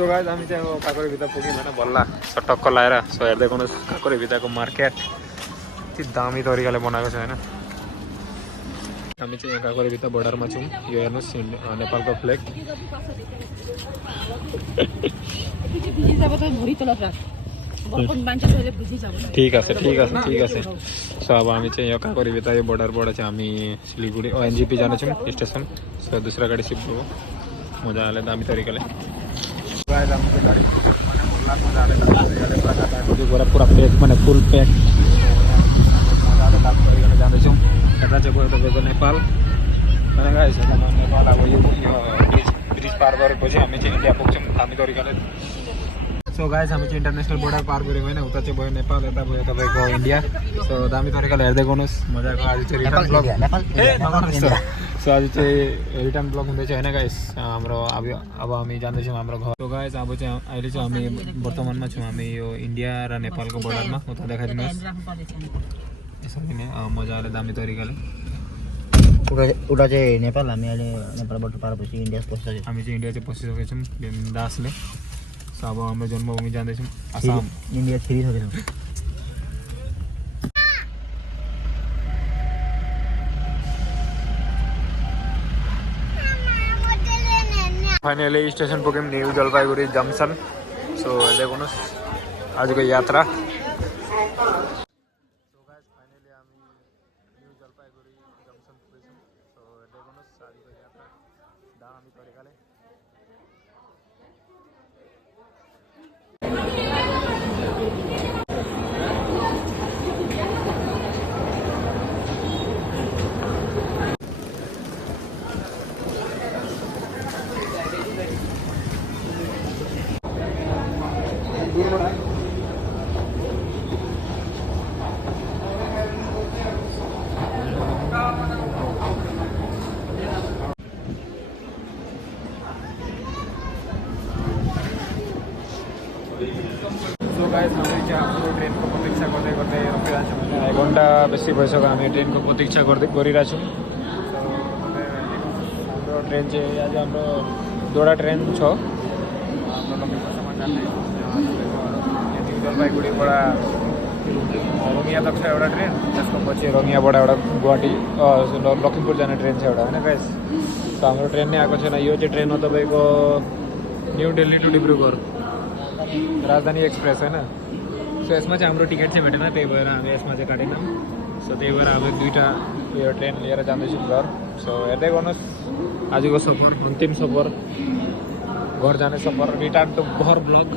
So guys हामी चाहिँ अब काँक्रे भित्र पुग्यौँ होइन बल्ल सटक्क लगाएर सो हेर्दै गर्नुहोस् काँक्रे भित्रको मार्केट यति दामी तरिकाले बनाएको छ होइन हामी चाहिँ यहाँ काँक्रे भित्र बोर्डरमा छौँ यो हेर्नुहोस् नेपालको फ्ल्याग ठीक আছে सो अब हामी चाहिँ यो काँक्रे भित्र यो बोर्डरबाट चाहिँ हामी सिलगढी एनजेपी जानेछौँ स्टेसन सो दुसरा गाडी सिफ्ट भयो मजाले दामी तरिकाले पुरा पैक मैंने फुल पैक जाँदैछौँ यता चाहिँ गयो तपाईँको नेपाल नेपाल अब यो ब्रिज पार गरेपछि हामी चाहिँ इन्डिया पुग्छौँ दामी तरिकाले सो गाइस हामी चाहिँ इन्टरनेसनल बोर्डर पार गऱ्यौँ होइन उता चाहिँ भयो नेपाल यता भयो तपाईँको इन्डिया सो दामी तरिकाले हेर्दै गर्नुहोस् मजाको आज चाहिँ रिटर्न ब्लग सो आज चाहिँ रिटर्न ब्लग हुँदैछ होइन गाइस हाम्रो अब हामी जाँदैछौँ हाम्रो घर सो गाइस अब चाहिँ अहिले चाहिँ हामी वर्तमानमा छौँ हामी यो इन्डिया र नेपालको बोर्डरमा उता देखाइदिनुहोस् यसरी नै मजाले दामी तरिकाले उता चाहिँ नेपाल हामी अहिले नेपालबाट पारेपछि इन्डिया पसिसक्यौँ हामी चाहिँ इन्डिया चाहिँ पसिसकेका छौँ बिन्दासले सो अब हाम्रो जन्मभूमि जाँदैछौँ आसाम इन्डिया छिरिसकेछौँ फाइनली स्टेसन पुग्यौँ न्यू जलपाइगुडी जङ्सन सो हेर्दै गर्नुहोस् आजको यात्रा सो गाइस हामी चाहिँ हाम्रो ट्रेनको प्रतीक्षा गर्दै गर्दै रोकिरहेको छौँ 1 घन्टा बेसी भइसक्यो हामी ट्रेनको प्रतीक्षा गरिरहेको छौँ हाम्रो ट्रेन चाहिँ आज हाम्रो दुईवटा ट्रेन छ हाम्रो लक्ष्मीपुरसम्म जाने न्यू जलपाइगुडीबाट रङिया तक छ एउटा ट्रेन त्यसको पछि रङियाबाट एउटा गुवाहाटी लक्ष्मीपुर जाने ट्रेन छ एउटा होइन गाइस सो हाम्रो ट्रेन नै आएको छैन यो चाहिँ ट्रेन हो तपाईँको न्यू दिल्ली टु डिब्रुगढ राजधानी एक्सप्रेस होइन सो यसमा चाहिँ हाम्रो टिकट चाहिँ भेटेन त्यही भएर हामी यसमा चाहिँ काटेनौँ सो त्यही भएर अब दुईवटा यो ट्रेन लिएर जाँदैछौँ घर सो हेर्दै गर्नुहोस् आजको सफर अन्तिम सफर घर जाने सफर रिटर्न टु घर ब्लग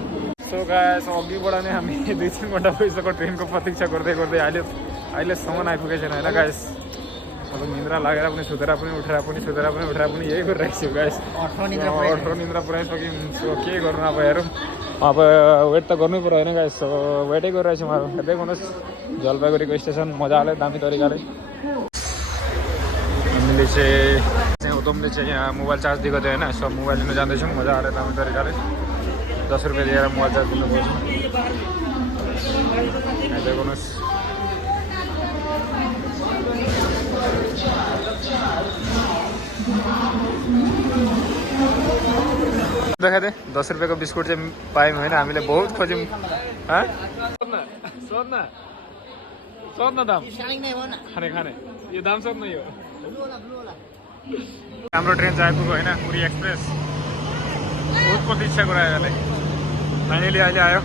सो गाइस अघिबाट नै हामी 2-3 घन्टा भइसक्यो ट्रेनको प्रतीक्षा गर्दै गर्दै अहिलेसम्म आइपुगेको छैन होइन गाइस अब निन्द्रा लागेर पनि सुतेर पनि उठेर पनि यही गरिरहेको छु गाइस अठो निन्द्रा पुऱ्याइसक्यौँ के गर्नु अब हेरौँ अब वेट त गर्नै पऱ्यो होइन गाइस वेटै गरिरहेको छौँ अब हेर्दै गर्नुहोस् जलपाइगुडीको स्टेसन मजाले दामी तरिकाले हामीले चाहिँ उतमले चाहिँ यहाँ मोबाइल चार्ज दिएको थियो होइन सब मोबाइल लिन जाँदैछौँ मजाले दामी तरिकाले 10 रुपियाँ दिएर मोबाइल चार्ज दिनु पर्छ हेर्दै गर्नुहोस् देखाइदे 10 रुपियाँको बिस्कुट चाहिँ पायौँ होइन हामीले बहुत खोज्यौँ सोध्न दाम खाने यो दाम सोध्न यो हाम्रो ट्रेन चाहिँ आइपुग्यो होइन पुरी एक्सप्रेस बहुत प्रतीक्षा गरायो यसलाई फाइनली अहिले आयो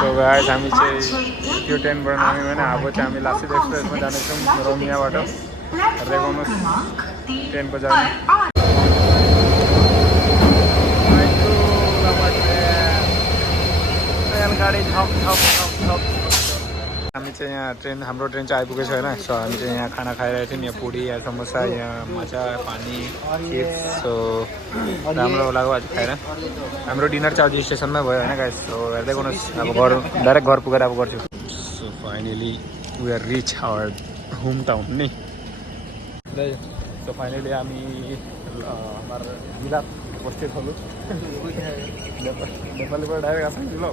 सो गाइस हामी चाहिँ त्यो ट्रेनबाट नाम्यौँ होइन अब चाहिँ हामी लासित एक्सप्रेसमा जानेछौँ रङियाबाट हेर्दै गर्नुहोस् ट्रेनको जर्नी हामी चाहिँ यहाँ हाम्रो ट्रेन चाहिँ आइपुगेको छ होइन सो हामी चाहिँ यहाँ खाना खाइरहेको थियौँ यहाँ पुरी यहाँ समोसा यहाँ माछा पानी चिप्स सो राम्रो लाग्यो आज खाएर हाम्रो डिनर चाहिँ आज स्टेसनमै भयो होइन गाइस सो हेर्दै गर्नुहोस् अब घर डाइरेक्ट घर पुगेर अब गर्छु so finally we are reach our home town नि सो फाइनली हामी हाम्रो जिल्ला उपस्थित हलो नेपालीबाट डाइरेक्ट आसाम ल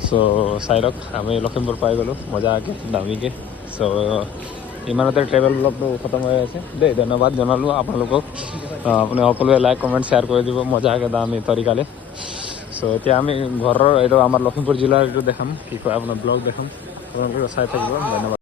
सो साइरक हामी लखीमपुर पाइ गलो मजा आके दामीके सो इमानते ट्रेवल ब्लग खत्म हो गया दे धन्यवाद जनालू आप लोगों को। আপুনি সকলোৱে লাইক কমেণ্ট শ্বেয়াৰ কৰি দিব মজাকৈ আমি তৰিকালে চ' এতিয়া আমি ঘৰৰ এইটো আমাৰ লখিমপুৰ জিলাৰ এইটো দেখাম কি কয় আপোনাৰ ব্লগ দেখাম আপোনালোকে চাই থাকিব ধন্যবাদ